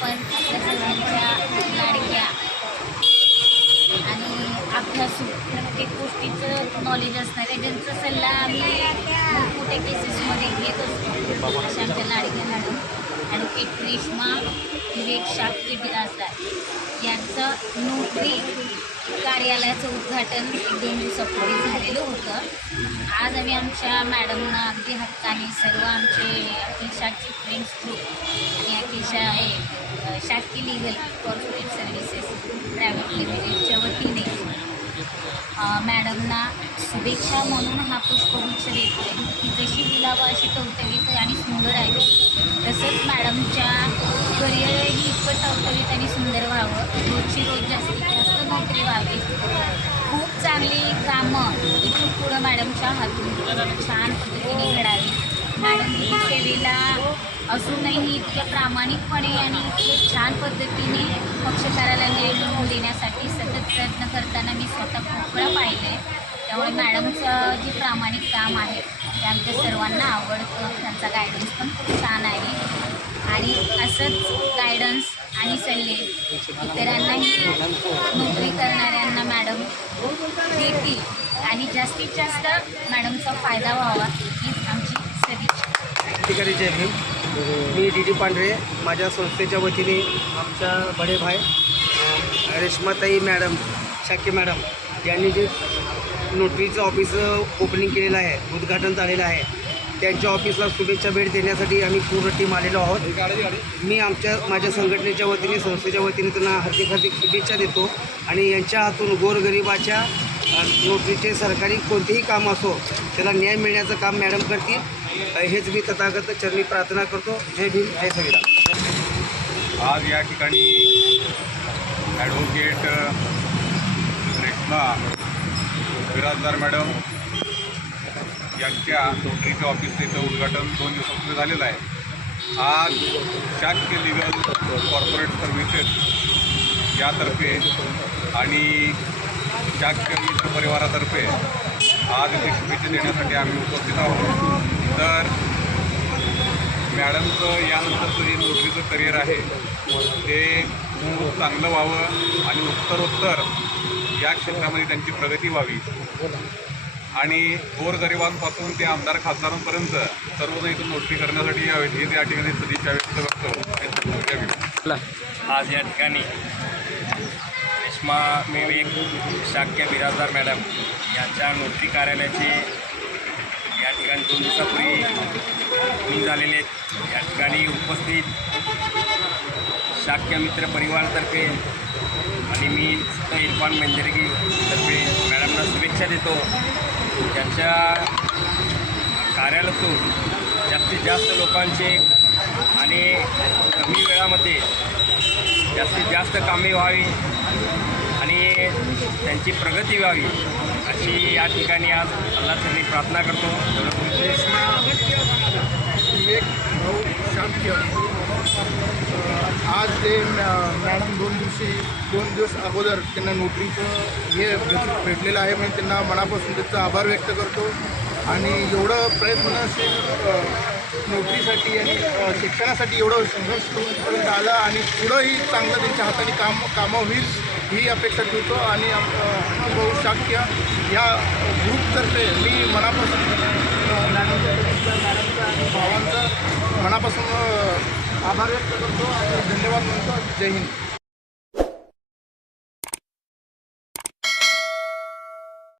पण आपल्या सर्वांच्या लाडक्या आणि अभ्यासू प्रत्येक गोष्टीचं नॉलेज असणारे ज्यांचा सल्ला आम्ही कुठे केसेसमध्ये घेत असतो. अशा आमच्या लाडक्या लाडू ॲडव्होकेट रेश्मा विवेक शास्त्री बिराजदार यांचं नोकरी कार्यालयाचं उद्घाटन एक दोन दिवसापूर्वी झालेलं होतं. आज आम्ही आमच्या मॅडमना अगदी हक्काने सर्व आमचे अखिलशाची फ्रेंड्स ग्रुप आणि अखिलशा आहे शासकीय लीगल कॉर्पोरेट सर्व्हिसेस प्रायव्हेट लिमिटेडच्या वतीने. मॅडमना शुभेच्छा म्हणून हा पुष्पगुच्छ देतोय. की जशी बुलावं अशी टवटवीत आणि सुंदर आहे. तसंच मॅडमच्या करिअरही इतकं टवटवीत आणि सुंदर व्हावं. रोजची रोज जास्तीत जास्त नोकरी व्हावी. खूप चांगली कामं इथून पुढं मॅडमच्या हातून. छान पद्धतीने घडावी. मॅडमनी सेवेला असूनही इतक्या प्रामाणिकपणे आणि इतके छान पद्धतीने पक्षकाराला न्याय देण्यासाठी सतत प्रयत्न करताना मी स्वतः खूप वेळा पाहिलं आहे त्यामुळे मॅडमचं जे प्रामाणिक काम आहे ते आमच्या सर्वांना आवडतं. त्यांचा गायडन्स पण खूप छान आहे. आणि असंच गायडन्स आणि सल्ले इतरांनाही नोकरी करणाऱ्यांना मॅडम देतील. आणि जास्तीत जास्त मॅडमचा फायदा व्हावा. क्रांतिकारी जय भीम मी डी डी पांढरे माझ्या संस्थेच्या वतीने आमच्या बडे भाई रेश्माताई मॅडम शाक्य मॅडम यांनी जे नोटरीचं ऑफिस ओपनिंग केलेलं आहे उद्घाटन झालेलं आहे त्यांच्या ऑफिसला शुभेच्छा भेट देण्यासाठी आम्ही पूर्ण टीम आलेलो आहोत. मी आमच्या माझ्या संघटनेच्या वतीने संस्थेच्या वतीने त्यांना हार्दिक हार्दिक शुभेच्छा देतो आणि यांच्या हातून गोरगरिबाच्या नोकरीचे सरकारी कोणतेही काम असो त्याला न्याय मिळण्याचं काम मॅडम करतील. हेच मी तथागत चरणी प्रार्थना करतो. जय भीम जय संविधान. आज या ठिकाणी ॲडव्होकेट रेश्मा बिराजदार मॅडम यांच्या नोकरीच्या ऑफिसचं इथं उद्घाटन दोन दिवसापूर्वी झालेलं आहे. आज शाक्य लिगल कॉर्पोरेट सर्व्हिसेस यातर्फे आणि शाक्य मित्र परिवारातर्फे आज इथे शुभेच्छा देण्यासाठी आम्ही उपस्थित आहोत. तर मॅडमचं यानंतरचं जे नोकरीचं करिअर आहे ते खूप चांगलं व्हावं आणि उत्तरोत्तर या क्षेत्रामध्ये त्यांची प्रगती व्हावी. आणि गोरगरिबांपासून ते आमदार खासदारांपर्यंत सर्वजण इथून नोकरी करण्यासाठी यावेत हे या ठिकाणी सदिच्छा व्यक्त करतो. आज या ठिकाणी रेश्मा विवेक शाक्य बिराजदार मॅडम यांच्या नोकरी कार्यालयाचे या ठिकाणी दोन दिवसापूर्वी होऊन झालेले आहेत या ठिकाणी उपस्थित शाक्य मित्र परिवारातर्फे आणि मी इरफान मंजरगी तर्फे मॅडमना शुभेच्छा देतो. त्यांच्या कार्यालयातून जास्तीत जास्त लोकांचे आणि कमी वेळामध्ये जास्तीत जास्त कामे व्हावी आणि त्यांची प्रगती व्हावी अशी या ठिकाणी आज अल्लासाठी प्रार्थना करतो. विवेक भाऊ शाक्य आज ते मॅ- मॅडम दोन दिवशी दोन दिवस अगोदर त्यांना नोकरीचं हे भेटलेलं आहे मी त्यांना मनापासून त्याचा आभार व्यक्त करतो. आणि एवढं प्रयत्नशील शिक्षणासाठी आणि शिक्षणासाठी एवढं संघर्ष करूनपर्यंत आलं आणि पुढंही चांगलं त्यांच्या हाताने काम कामं होईल ही अपेक्षा ठेवतो आणि आम- भाऊ शाक्य या ग्रुपतर्फे मी मनापासून मॅडमच्या मॅडमचा आणि भावांचा मनापासून आभार व्यक्त करतो आणि धन्यवाद म्हणतो. जय हिंद.